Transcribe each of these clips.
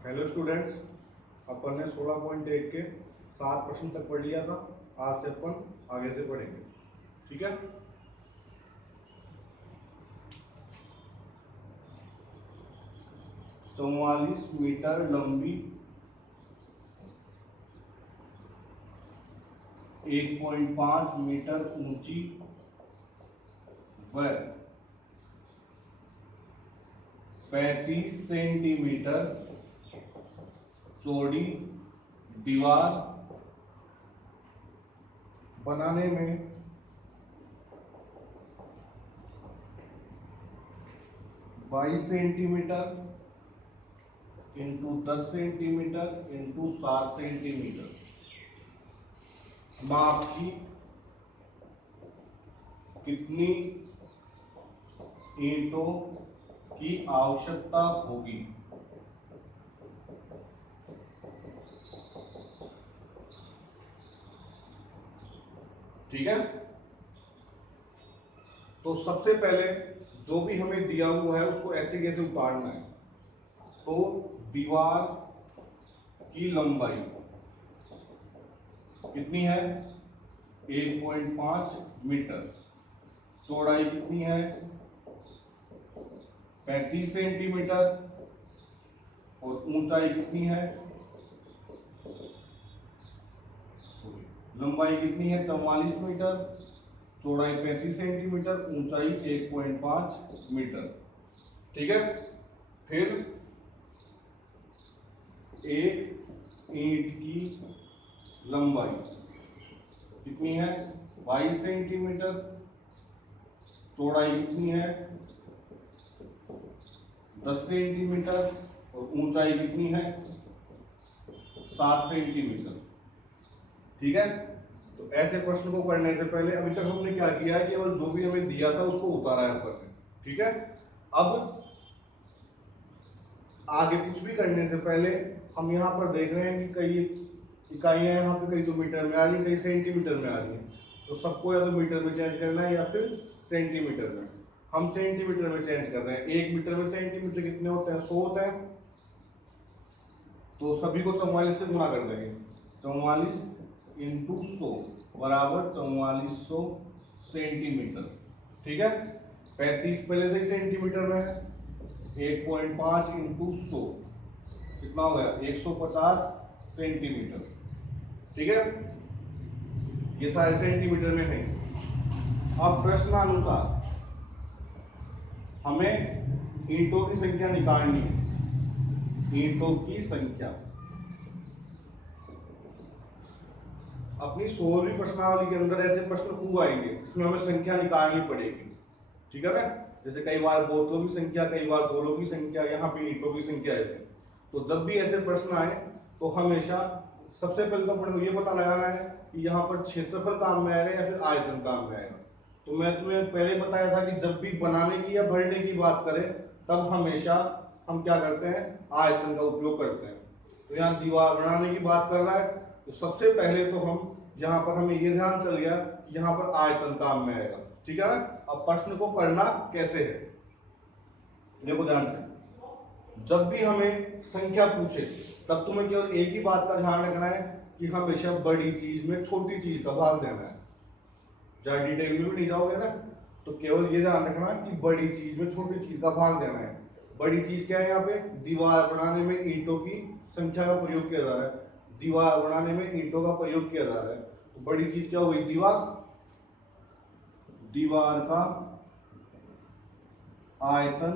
Hello students, अपन ने 16.1 के 7 प्रश्न तक पढ़ लिया था। आज से अपन आगे से पढ़ेंगे, ठीक है। 44 मीटर लंबी 1.5 मीटर ऊंची व 35 सेंटीमीटर चौड़ी दीवार बनाने में 22 centimetre into 10 centimetre into 7 centimetre माप की कितनी ईंटों की आवश्यकता होगी। ठीक है, तो सबसे पहले जो भी हमें दिया हुआ है उसको ऐसे कैसे उतारना है। तो दीवार की लंबाई कितनी है 1.5 मीटर, चौड़ाई कितनी है 35 सेंटीमीटर और ऊंचाई कितनी है, लंबाई कितनी है 44 मीटर, चौड़ाई 35 सेंटीमीटर, ऊंचाई 1.5 मीटर। ठीक है, फिर एक ईंट की लंबाई कितनी है 22 सेंटीमीटर, चौड़ाई कितनी है 10 सेंटीमीटर और ऊंचाई कितनी है 7 सेंटीमीटर। ठीक है, तो ऐसे प्रश्न को करने से पहले अभी तक हमने क्या किया है, केवल जो भी हमें दिया था उसको उतारा है ऊपर में। ठीक है, अब आगे कुछ भी करने से पहले हम यहाँ पर देख रहे हैं कि कई इकाइयां यहाँ पे कई तो मीटर में आ रही है, कई सेंटीमीटर में आ रही है। तो सबको या तो मीटर में चेंज करना है या फिर सेंटीमीटर में। हम सेंटीमीटर में चेंज कर रहे हैं। 1 मीटर में सेंटीमीटर कितने होते हैं 100 होते हैं, तो सभी को 44 से गुणा कर देंगे। 44 इंटू 100 बराबर 4400 सेंटीमीटर। ठीक है, 35 पहले से ही सेंटीमीटर में है, 1.5 इंटू 100 कितना हो गया 150 सेंटीमीटर। ठीक है, ये सारे सेंटीमीटर में है। अब प्रश्नानुसार हमें ईंटों की संख्या निकालनी है। ईंटों की संख्या अपनी 16वीं प्रश्नावली के अंदर ऐसे प्रश्न खूब आएंगे, इसमें हमें संख्या निकालनी पड़ेगी। ठीक है ना, जैसे कई बार बोतलों की संख्या, कई बार गोलों की संख्या, यहाँ पे ईंटों की संख्या। ऐसे तो जब भी ऐसे प्रश्न आए तो हमेशा सबसे पहले तो अपन को ये पता लगाना है कि यहाँ पर क्षेत्रफल काम में आएगा या फिर आयतन काम में आएगा। तो मैं तुम्हें पहले बताया था कि जब भी बनाने की या भरने की बात करें तब हमेशा हम क्या करते हैं, आयतन का उपयोग करते हैं। तो यहाँ दीवार बनाने की बात कर रहा है तो सबसे पहले तो हम यहाँ पर हमें ये ध्यान चल गया कि यहाँ पर आयतन काम में आएगा। ठीक है ना, अब प्रश्न को करना कैसे है देखो ध्यान से। जब भी हमें संख्या पूछे तब तुम्हें केवल एक ही बात का ध्यान रखना है कि हमेशा बड़ी चीज में छोटी चीज का भाग देना है। ज्यादा डिटेल में भी नहीं जाओगे ना, तो केवल ये ध्यान रखना कि बड़ी चीज में छोटी चीज का भाग देना है। बड़ी चीज क्या है, यहाँ पे दीवार बनाने में ईंटों की संख्या का प्रयोग किया जा रहा है। दीवार बनाने में ईंटों का प्रयोग किया जा रहा है, तो बड़ी चीज क्या हो गई दीवार। दीवार का आयतन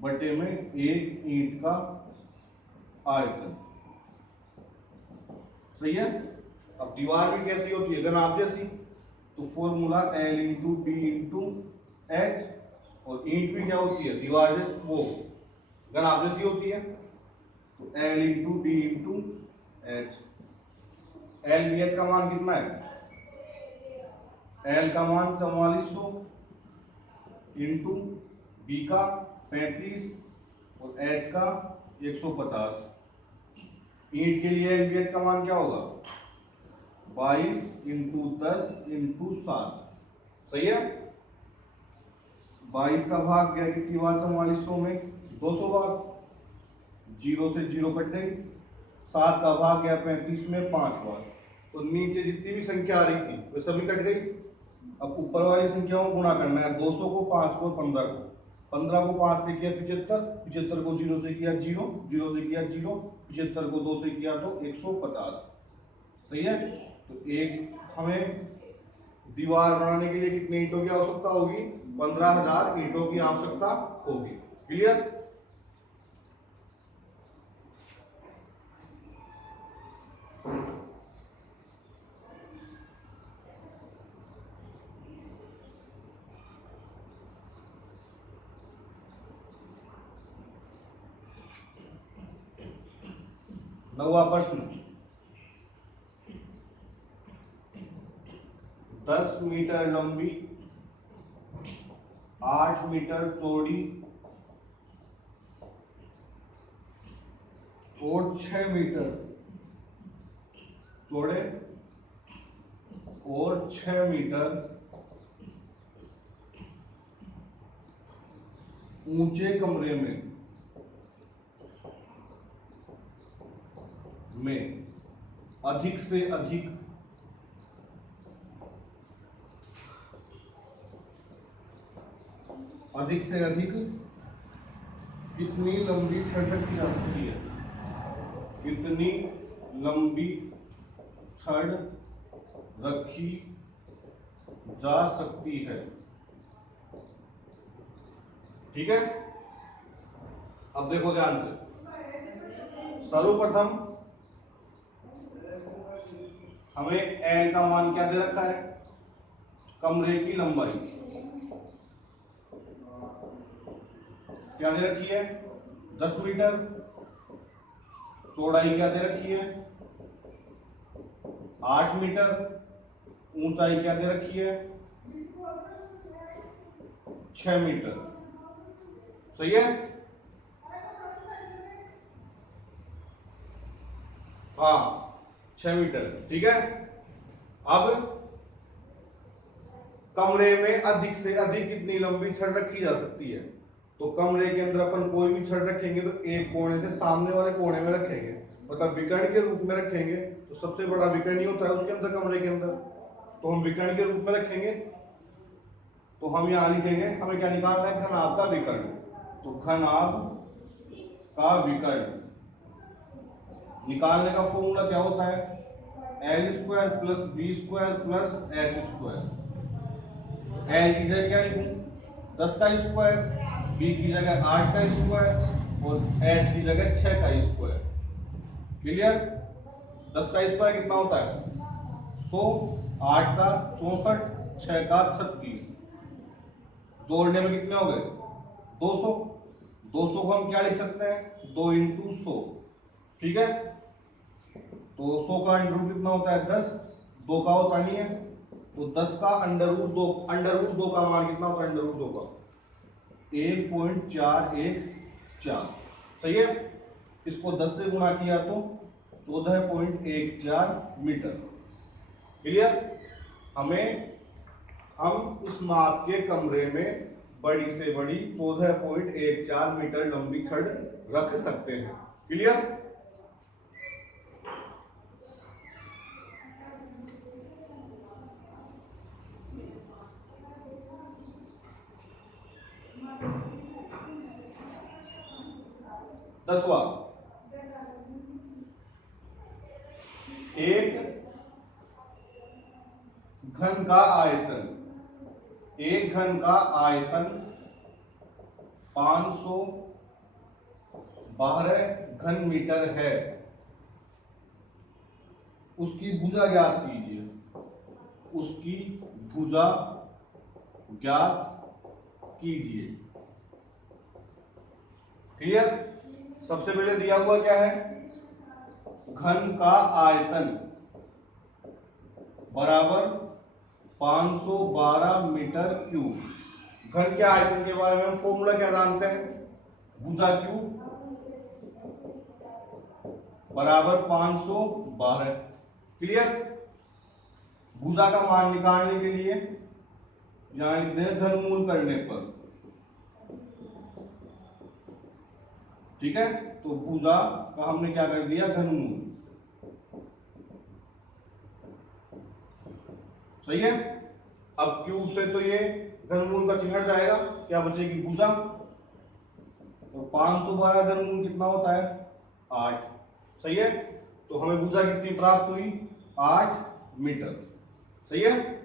बटे में एक ईंट का आयतन। सही है। अब दीवार भी कैसी होती है, घनाभ जैसी, तो formula L into D into H, और ईंट भी क्या होती है दीवार जैसी, वो घनाभ जैसी होती है, तो L into D into H. L B H का मान कितना है, L का मान 4400 इंटू बी का 35 और H का 150। ईंट के लिए एलबीएच का मान क्या होगा 22 इंटू 10 इंटू 7। सही है, 22 का भाग गया कितनी बार 4400 में 200 बार, जीरो से जीरो कट गई, 7 का भाग गया 35 में 5 बार, तो नीचे जितनी भी संख्या आ रही थी वो सभी कट गई। अब ऊपर वाली संख्याओं को गुणा करना है, 200 को 5 को 15 को, 15 को 5 से किया 75, 75 को 0 से किया 0, 0 से किया 0, 75 को 2 से किया तो 150। सही है। तो एक हमें दीवार बनाने के लिए कितने ईंटों की आवश्यकता होगी? 15,000 ईंटों की आवश्यकता होगी। क्लियर? नौवां प्रश्न, 10 मीटर लंबी, 8 मीटर चौड़ी और 6 मीटर चौड़े और 6 मीटर ऊंचे कमरे में अधिक से अधिक कितनी लंबी छड़ रखी जा सकती है? कितनी लंबी छड़ रखी जा सकती है? ठीक है। अब देखो ध्यान से, सर्वप्रथम हमें एल का मान क्या दे रखा है? कमरे की लंबाई क्या दे रखी है? 10 मीटर। चौड़ाई क्या दे रखी है? 8 मीटर। ऊंचाई क्या दे रखी है? 6 मीटर। सही है। हाँ, 6 मीटर। ठीक है। अब कमरे में अधिक से अधिक कितनी लंबी छड़ रखी जा सकती है? तो कमरे के अंदर अपन कोई भी छड़ रखेंगे तो एक कोने से सामने वाले कोने में रखेंगे, मतलब विकर्ण के रूप में रखेंगे। तो सबसे बड़ा विकर्ण ही होता है उसके अंदर, कमरे के अंदर। तो हम विकर्ण के रूप में रखेंगे, तो हम यहाँ लिखेंगे, हमें क्या निकालना है? घनाभ का विकर्ण। तो घनाभ का विकर्ण निकालने का फॉर्मूला क्या होता है? l² plus b² plus h²। l की जगह क्या लिखूं? 10 का स्क्वायर, b की जगह 8 का स्क्वायर और h की जगह 6 का स्क्वायर। क्लियर? 10 का स्क्वायर कितना होता है? 100, 8 का 64, 6 का 36। जोड़ने में कितने हो गए? 200। 200 को हम क्या लिख सकते हैं? 2 × 100। ठीक है। तो 100 का अंडर रूट कितना होता है? 10। 2 का होता नहीं है, तो 10 का अंडर रूट 2। अंडर रूट 2 का मान कितना होता है? अंडर रूट 2 का 1.414। सही है। इसको 10 से गुणा किया तो 14.14 मीटर। क्लियर? हम इस माप के कमरे में बड़ी से बड़ी 14.14 मीटर लंबी छड़ रख सकते हैं। क्लियर? दसवां, एक घन का आयतन, एक घन का आयतन 512 घन मीटर है। उसकी भुजा ज्ञात कीजिए। उसकी भुजा ज्ञात कीजिए। क्लियर? सबसे पहले दिया हुआ क्या है? घन का आयतन बराबर 512 मीटर क्यूब। घन के आयतन के बारे में हम फॉर्मूला क्या जानते हैं? भुजा क्यूब बराबर 512। क्लियर? भुजा का मान निकालने के लिए यहां लिखते हैं घनमूल करने पर। ठीक है, तो भुजा का हमने क्या कर दिया, घनमूल। सही है। अब क्यूब से तो ये घनमूल का चिन्ह हट जाएगा, क्या बचेगी, भुजा। तो 512 घनमूल कितना होता है, 8। सही है, तो हमें भुजा कितनी प्राप्त हुई, 8 मीटर। सही है।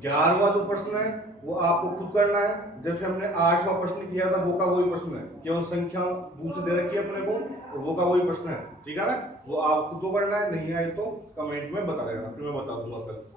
ग्यारहवां जो प्रश्न है वो आपको खुद करना है, जैसे हमने 8वां प्रश्न किया था, वो का वही प्रश्न है, केवल संख्या दूसरी दे रखी है अपने को, और वो का वही प्रश्न है। ठीक है ना, वो आप खुद को करना है, नहीं आए तो कमेंट में बता देना, फिर मैं बता दूंगा कल।